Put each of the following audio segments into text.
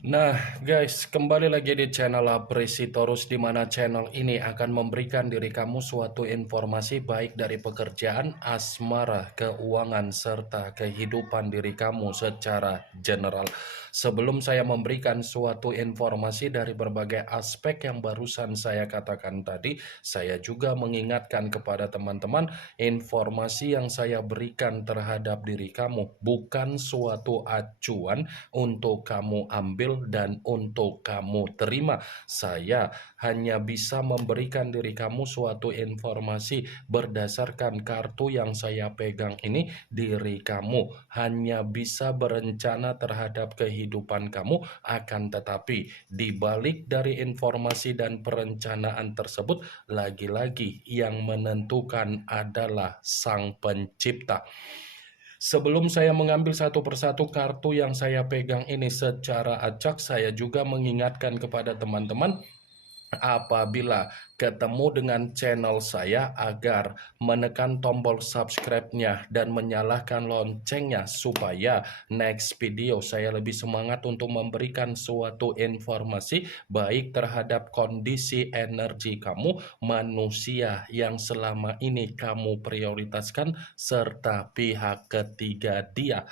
Nah guys, kembali lagi di channel Apresitorus, di mana channel ini akan memberikan diri kamu suatu informasi baik dari pekerjaan, asmara, keuangan, serta kehidupan diri kamu secara general. Sebelum saya memberikan suatu informasi dari berbagai aspek yang barusan saya katakan tadi, saya juga mengingatkan kepada teman-teman, informasi yang saya berikan terhadap diri kamu bukan suatu acuan untuk kamu ambil dan untuk kamu terima. Saya hanya bisa memberikan diri kamu suatu informasi berdasarkan kartu yang saya pegang ini. Diri kamu hanya bisa berencana terhadap kehidupan kamu, akan tetapi di balik dari informasi dan perencanaan tersebut, lagi-lagi yang menentukan adalah Sang Pencipta. Sebelum saya mengambil satu persatu kartu yang saya pegang ini secara acak, saya juga mengingatkan kepada teman-teman, apabila ketemu dengan channel saya, agar menekan tombol subscribe-nya dan menyalakan loncengnya supaya next video saya lebih semangat untuk memberikan suatu informasi baik terhadap kondisi energi kamu, manusia yang selama ini kamu prioritaskan, serta pihak ketiga dia.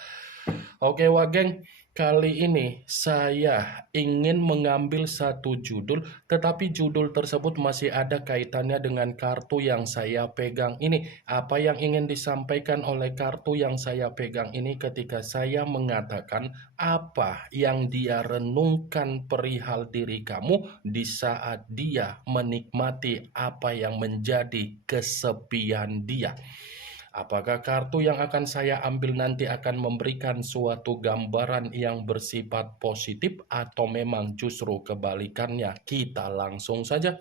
Oke Wageng, kali ini saya ingin mengambil satu judul, tetapi judul tersebut masih ada kaitannya dengan kartu yang saya pegang ini. Apa yang ingin disampaikan oleh kartu yang saya pegang ini ketika saya mengatakan apa yang dia renungkan perihal diri kamu di saat dia menikmati apa yang menjadi kesepian dia. Apakah kartu yang akan saya ambil nanti akan memberikan suatu gambaran yang bersifat positif atau memang justru kebalikannya? Kita langsung saja.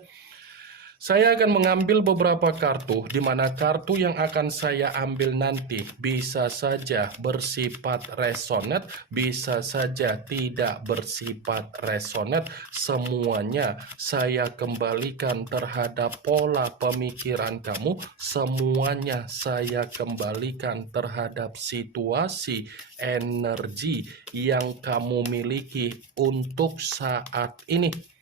Saya akan mengambil beberapa kartu, di mana kartu yang akan saya ambil nanti bisa saja bersifat resonate, bisa saja tidak bersifat resonate. Semuanya saya kembalikan terhadap pola pemikiran kamu, semuanya saya kembalikan terhadap situasi energi yang kamu miliki untuk saat ini.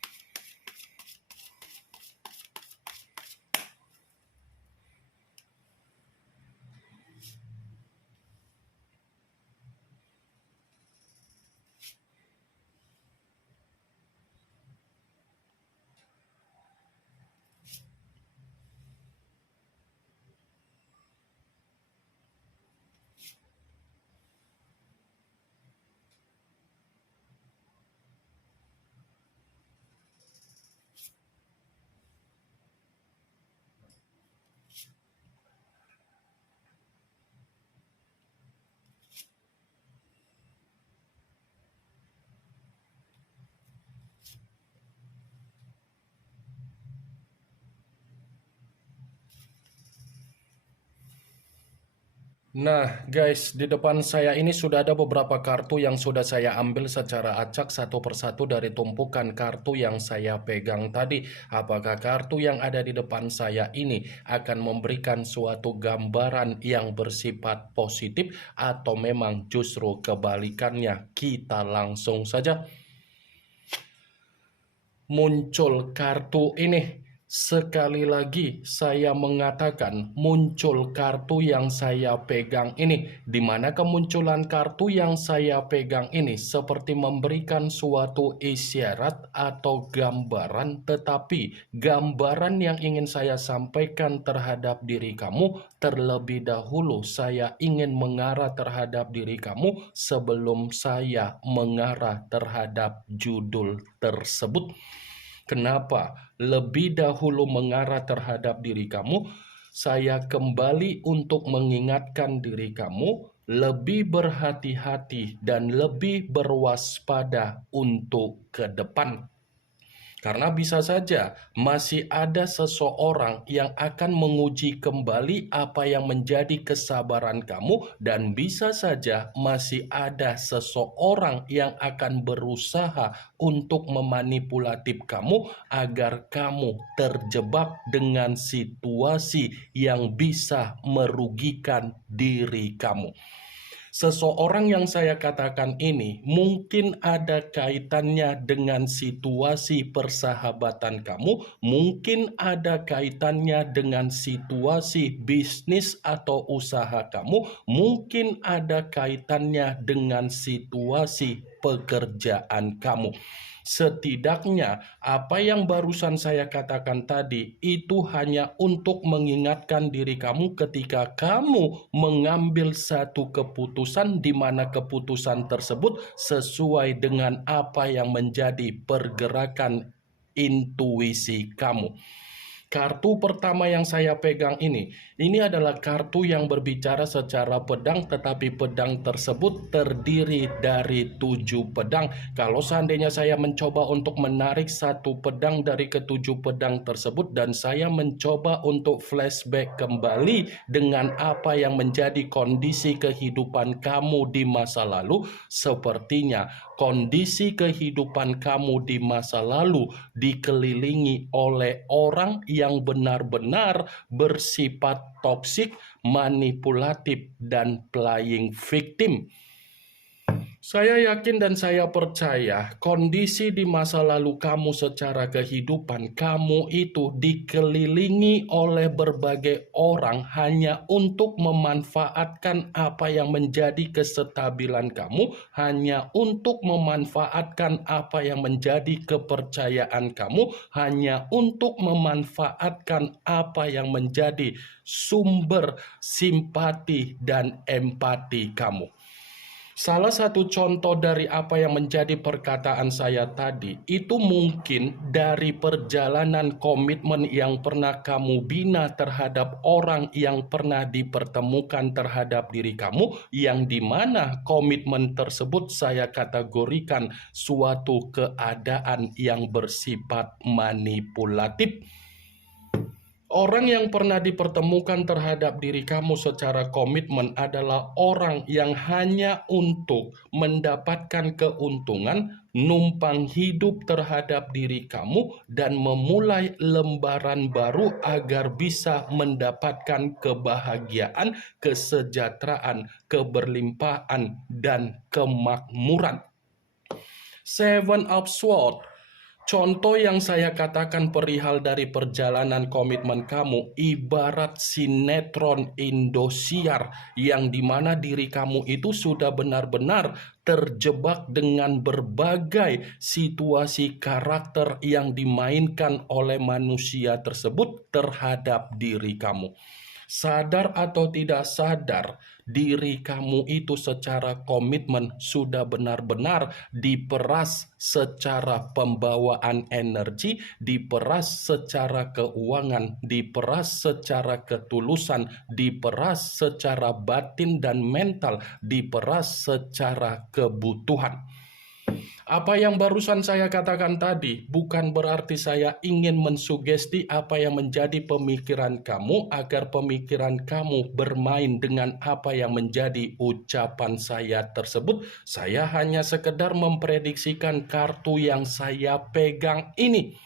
Nah guys, di depan saya ini sudah ada beberapa kartu yang sudah saya ambil secara acak satu persatu dari tumpukan kartu yang saya pegang tadi. Apakah kartu yang ada di depan saya ini akan memberikan suatu gambaran yang bersifat positif atau memang justru kebalikannya? Kita langsung saja. Muncul kartu ini. Sekali lagi saya mengatakan muncul kartu yang saya pegang ini, di mana kemunculan kartu yang saya pegang ini seperti memberikan suatu isyarat atau gambaran, tetapi gambaran yang ingin saya sampaikan terhadap diri kamu, terlebih dahulu saya ingin mengarah terhadap diri kamu sebelum saya mengarah terhadap judul tersebut. Kenapa? Lebih dahulu mengarah terhadap diri kamu, saya kembali untuk mengingatkan diri kamu lebih berhati-hati dan lebih berwaspada untuk ke depan. Karena bisa saja masih ada seseorang yang akan menguji kembali apa yang menjadi kesabaran kamu, dan bisa saja masih ada seseorang yang akan berusaha untuk memanipulatif kamu agar kamu terjebak dengan situasi yang bisa merugikan diri kamu. Seseorang yang saya katakan ini mungkin ada kaitannya dengan situasi persahabatan kamu, mungkin ada kaitannya dengan situasi bisnis atau usaha kamu, mungkin ada kaitannya dengan situasi pekerjaan kamu. Setidaknya apa yang barusan saya katakan tadi itu hanya untuk mengingatkan diri kamu ketika kamu mengambil satu keputusan di mana keputusan tersebut sesuai dengan apa yang menjadi pergerakan intuisi kamu. Kartu pertama yang saya pegang ini adalah kartu yang berbicara secara pedang, tetapi pedang tersebut terdiri dari 7 pedang. Kalau seandainya saya mencoba untuk menarik satu pedang dari ketujuh pedang tersebut dan saya mencoba untuk flashback kembali dengan apa yang menjadi kondisi kehidupan kamu di masa lalu, sepertinya kondisi kehidupan kamu di masa lalu dikelilingi oleh orang yang benar-benar bersifat toksik, manipulatif, dan playing victim. Saya yakin dan saya percaya kondisi di masa lalu kamu secara kehidupan kamu itu dikelilingi oleh berbagai orang hanya untuk memanfaatkan apa yang menjadi kestabilan kamu, hanya untuk memanfaatkan apa yang menjadi kepercayaan kamu, hanya untuk memanfaatkan apa yang menjadi sumber simpati dan empati kamu. Salah satu contoh dari apa yang menjadi perkataan saya tadi, itu mungkin dari perjalanan komitmen yang pernah kamu bina terhadap orang yang pernah dipertemukan terhadap diri kamu, yang dimana komitmen tersebut saya kategorikan suatu keadaan yang bersifat manipulatif. Orang yang pernah dipertemukan terhadap diri kamu secara komitmen adalah orang yang hanya untuk mendapatkan keuntungan, numpang hidup terhadap diri kamu, dan memulai lembaran baru agar bisa mendapatkan kebahagiaan, kesejahteraan, keberlimpahan, dan kemakmuran. Seven of Swords. Contoh yang saya katakan perihal dari perjalanan komitmen kamu ibarat sinetron Indosiar yang dimana diri kamu itu sudah benar-benar terjebak dengan berbagai situasi karakter yang dimainkan oleh manusia tersebut terhadap diri kamu. Sadar atau tidak sadar, diri kamu itu secara komitmen sudah benar-benar diperas secara pembawaan energi, diperas secara keuangan, diperas secara ketulusan, diperas secara batin dan mental, diperas secara kebutuhan. Apa yang barusan saya katakan tadi bukan berarti saya ingin mensugesti apa yang menjadi pemikiran kamu agar pemikiran kamu bermain dengan apa yang menjadi ucapan saya tersebut. Saya hanya sekedar memprediksikan kartu yang saya pegang ini.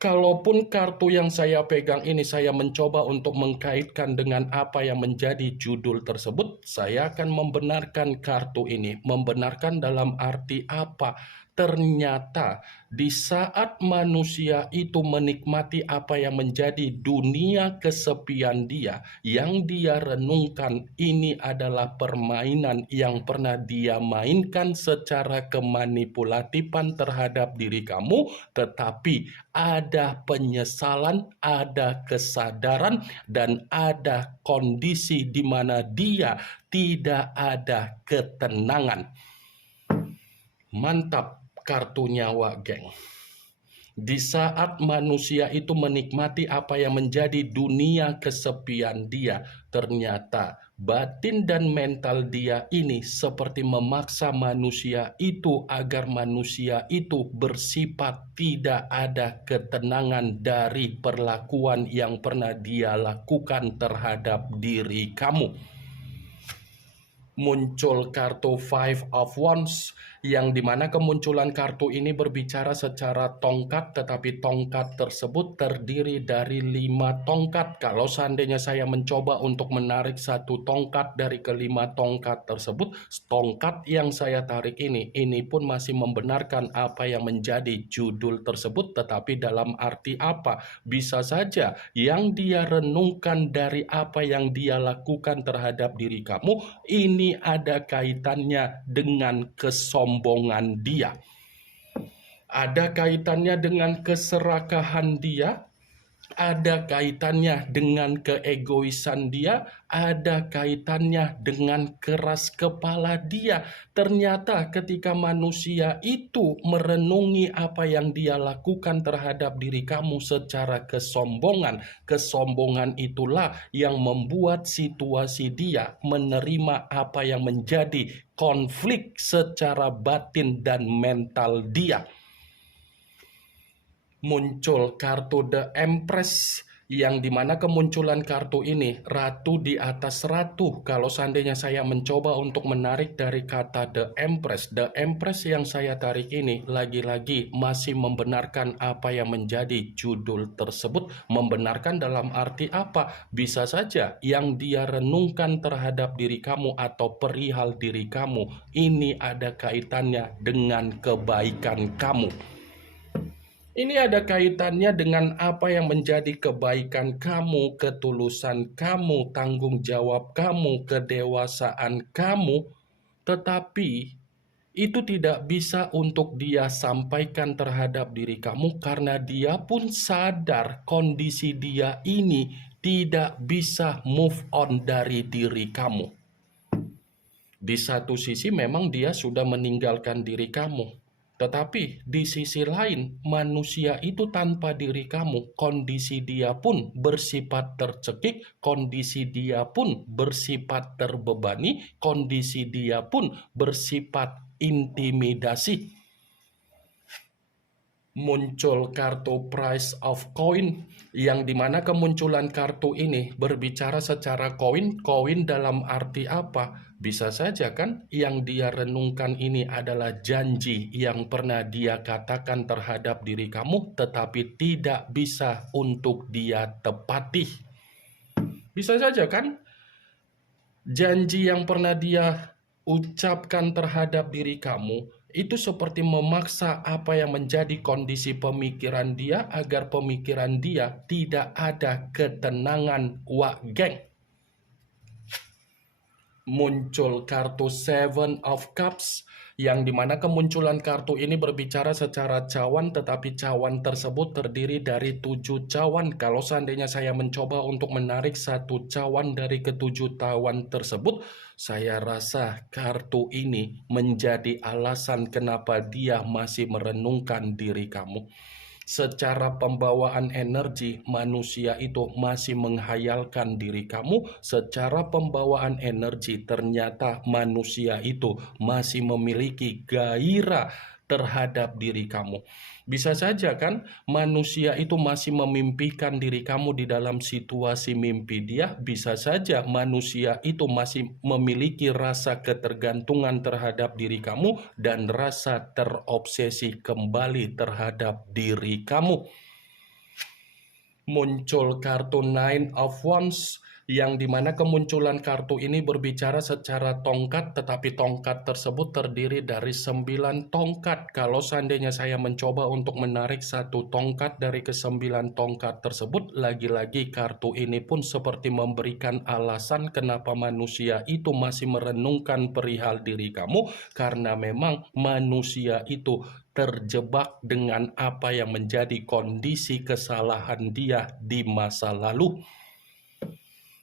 Kalaupun kartu yang saya pegang ini saya mencoba untuk mengkaitkan dengan apa yang menjadi judul tersebut, saya akan membenarkan kartu ini. Membenarkan dalam arti apa? Ternyata di saat manusia itu menikmati apa yang menjadi dunia kesepian dia, yang dia renungkan ini adalah permainan yang pernah dia mainkan secara kemanipulatifan terhadap diri kamu, tetapi ada penyesalan, ada kesadaran, dan ada kondisi di mana dia tidak ada ketenangan. Mantap kartu nyawa, geng. Di saat manusia itu menikmati apa yang menjadi dunia kesepian dia, ternyata batin dan mental dia ini seperti memaksa manusia itu agar manusia itu bersifat tidak ada ketenangan dari perlakuan yang pernah dia lakukan terhadap diri kamu. Muncul kartu Five of Wands, yang dimana kemunculan kartu ini berbicara secara tongkat, tetapi tongkat tersebut terdiri dari 5 tongkat. Kalau seandainya saya mencoba untuk menarik satu tongkat dari kelima tongkat tersebut, tongkat yang saya tarik ini pun masih membenarkan apa yang menjadi judul tersebut, tetapi dalam arti apa? Bisa saja yang dia renungkan dari apa yang dia lakukan terhadap diri kamu, ini ada kaitannya dengan kesombongan dia. Ada kaitannya dengan keserakahan dia, ada kaitannya dengan keegoisan dia, ada kaitannya dengan keras kepala dia. Ternyata ketika manusia itu merenungi apa yang dia lakukan terhadap diri kamu secara kesombongan, kesombongan itulah yang membuat situasi dia menerima apa yang menjadi konflik secara batin dan mental dia. Muncul kartu The Empress, yang dimana kemunculan kartu ini ratu di atas ratu. Kalau seandainya saya mencoba untuk menarik dari kata The Empress yang saya tarik ini lagi-lagi masih membenarkan apa yang menjadi judul tersebut. Membenarkan dalam arti apa? Bisa saja yang dia renungkan terhadap diri kamu atau perihal diri kamu ini ada kaitannya dengan kebaikan kamu. Ini ada kaitannya dengan apa yang menjadi kebaikan kamu, ketulusan kamu, tanggung jawab kamu, kedewasaan kamu, tetapi itu tidak bisa untuk dia sampaikan terhadap diri kamu karena dia pun sadar kondisi dia ini tidak bisa move on dari diri kamu. Di satu sisi memang dia sudah meninggalkan diri kamu. Tetapi di sisi lain, manusia itu tanpa diri kamu, kondisi dia pun bersifat tercekik, kondisi dia pun bersifat terbebani, kondisi dia pun bersifat intimidasi. Muncul kartu Price of Coin, yang dimana kemunculan kartu ini berbicara secara koin dalam arti apa? Bisa saja kan yang dia renungkan ini adalah janji yang pernah dia katakan terhadap diri kamu tetapi tidak bisa untuk dia tepati. Bisa saja kan janji yang pernah dia ucapkan terhadap diri kamu itu seperti memaksa apa yang menjadi kondisi pemikiran dia agar pemikiran dia tidak ada ketenangan. Geng. Muncul kartu Seven of Cups, yang dimana kemunculan kartu ini berbicara secara cawan, tetapi cawan tersebut terdiri dari 7 cawan. Kalau seandainya saya mencoba untuk menarik satu cawan dari ketujuh cawan tersebut, saya rasa kartu ini menjadi alasan kenapa dia masih merenungkan diri kamu. Secara pembawaan energi, manusia itu masih menghayalkan diri kamu. Secara pembawaan energi, ternyata manusia itu masih memiliki gairah terhadap diri kamu. Bisa saja kan manusia itu masih memimpikan diri kamu di dalam situasi mimpi dia. Bisa saja manusia itu masih memiliki rasa ketergantungan terhadap diri kamu dan rasa terobsesi kembali terhadap diri kamu. Muncul kartu Nine of Wands, yang dimana kemunculan kartu ini berbicara secara tongkat, tetapi tongkat tersebut terdiri dari 9 tongkat. Kalau seandainya saya mencoba untuk menarik satu tongkat dari ke-9 tongkat tersebut, lagi-lagi kartu ini pun seperti memberikan alasan kenapa manusia itu masih merenungkan perihal diri kamu, karena memang manusia itu terjebak dengan apa yang menjadi kondisi kesalahan dia di masa lalu.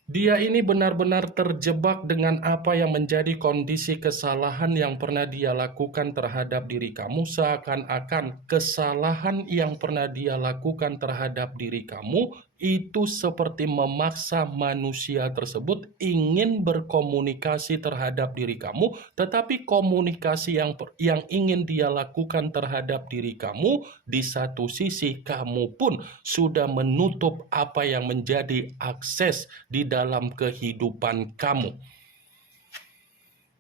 Dia ini benar-benar terjebak dengan apa yang menjadi kondisi kesalahan yang pernah dia lakukan terhadap diri kamu. Seakan-akan kesalahan yang pernah dia lakukan terhadap diri kamu itu seperti memaksa manusia tersebut ingin berkomunikasi terhadap diri kamu, tetapi komunikasi yang ingin dia lakukan terhadap diri kamu, di satu sisi kamu pun sudah menutup apa yang menjadi akses di dalam kehidupan kamu.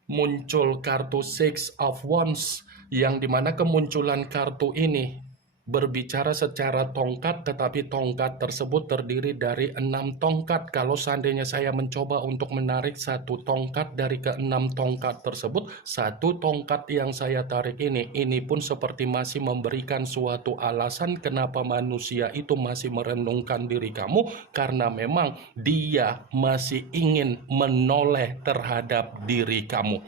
Muncul kartu Six of Wands, yang dimana kemunculan kartu ini berbicara secara tongkat, tetapi tongkat tersebut terdiri dari 6 tongkat. Kalau seandainya saya mencoba untuk menarik satu tongkat dari ke-6 tongkat tersebut, satu tongkat yang saya tarik ini pun seperti masih memberikan suatu alasan kenapa manusia itu masih merenungkan diri kamu, karena memang dia masih ingin menoleh terhadap diri kamu.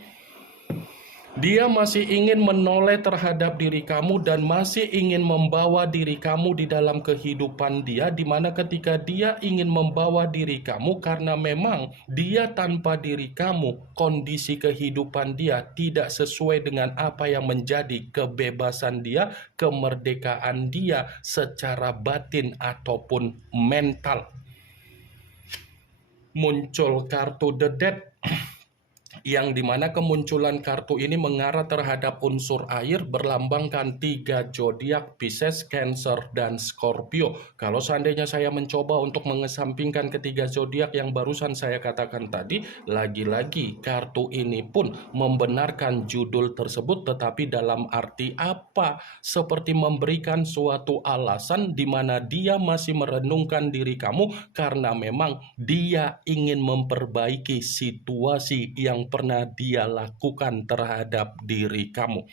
Dia masih ingin menoleh terhadap diri kamu dan masih ingin membawa diri kamu di dalam kehidupan dia, di mana ketika dia ingin membawa diri kamu, karena memang dia tanpa diri kamu, kondisi kehidupan dia tidak sesuai dengan apa yang menjadi kebebasan dia, kemerdekaan dia secara batin ataupun mental. Muncul kartu The Death, yang dimana kemunculan kartu ini mengarah terhadap unsur air, berlambangkan 3 zodiak, Pisces, Cancer, dan Scorpio. Kalau seandainya saya mencoba untuk mengesampingkan ketiga zodiak yang barusan saya katakan tadi, lagi-lagi kartu ini pun membenarkan judul tersebut, tetapi dalam arti apa? Seperti memberikan suatu alasan di mana dia masih merenungkan diri kamu, karena memang dia ingin memperbaiki situasi yang pernah dia lakukan terhadap diri kamu.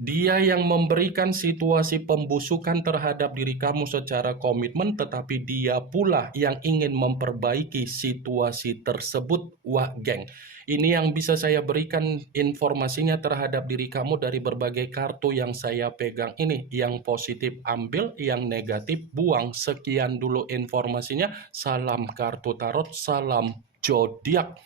Dia yang memberikan situasi pembusukan terhadap diri kamu secara komitmen, tetapi dia pula yang ingin memperbaiki situasi tersebut. Wah geng, ini yang bisa saya berikan informasinya terhadap diri kamu dari berbagai kartu yang saya pegang ini. Yang positif ambil, yang negatif buang. Sekian dulu informasinya. Salam kartu tarot, salam zodiak.